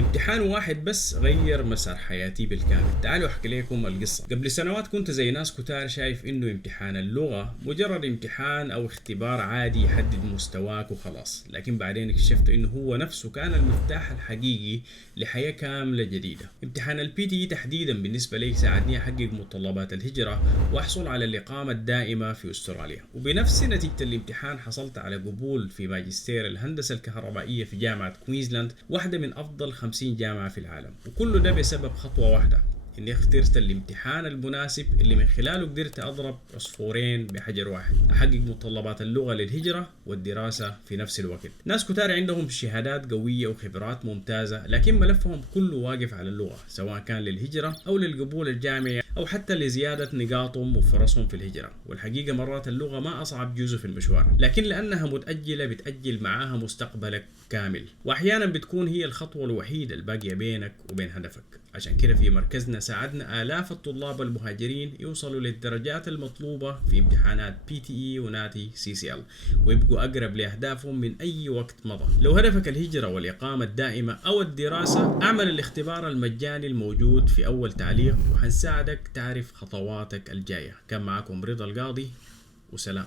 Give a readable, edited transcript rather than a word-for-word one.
امتحان واحد بس غير مسار حياتي بالكامل. تعالوا احكي لكم القصة. قبل سنوات كنت زي ناس كتار شايف انه امتحان اللغة مجرد امتحان او اختبار عادي يحدد مستواك وخلاص، لكن بعدين اكتشفت انه هو نفسه كان المفتاح الحقيقي لحياة كاملة جديدة. امتحان البي تي تحديدا بالنسبة لي ساعدني احقق متطلبات الهجرة واحصل على الإقامة الدائمة في استراليا، وبنفس نتيجة الامتحان حصلت على قبول في ماجستير الهندسة الكهربائية في جامعة كوينزلاند، واحدة من أفضل 50 جامعة في العالم. وكل ده بسبب خطوة واحدة، إني اخترت الامتحان المناسب اللي من خلاله قدرت أضرب عصفورين بحجر واحد، أحقق متطلبات اللغة للهجرة والدراسة في نفس الوقت. ناس كتار عندهم شهادات قوية وخبرات ممتازة، لكن ملفهم كله واقف على اللغة، سواء كان للهجرة أو للقبول الجامعي أو حتى لزيادة نقاطهم وفرصهم في الهجرة. والحقيقة مرات اللغة ما أصعب جزء في المشوار، لكن لأنها متأجلة بتأجل معاها مستقبلك كامل، وأحيانا بتكون هي الخطوة الوحيدة الباقية بينك وبين هدفك. عشان كده في مركزنا ساعدنا آلاف الطلاب المهاجرين يوصلوا للدرجات المطلوبة في امتحانات PTE وناتي CCL، ويبقوا أقرب لأهدافهم من أي وقت مضى. لو هدفك الهجرة والإقامة الدائمة أو الدراسة، اعمل الاختبار المجاني الموجود في أول تعليق، وحنساعدك تعرف خطواتك الجاية. كان معكم رضا القاضي، وسلام.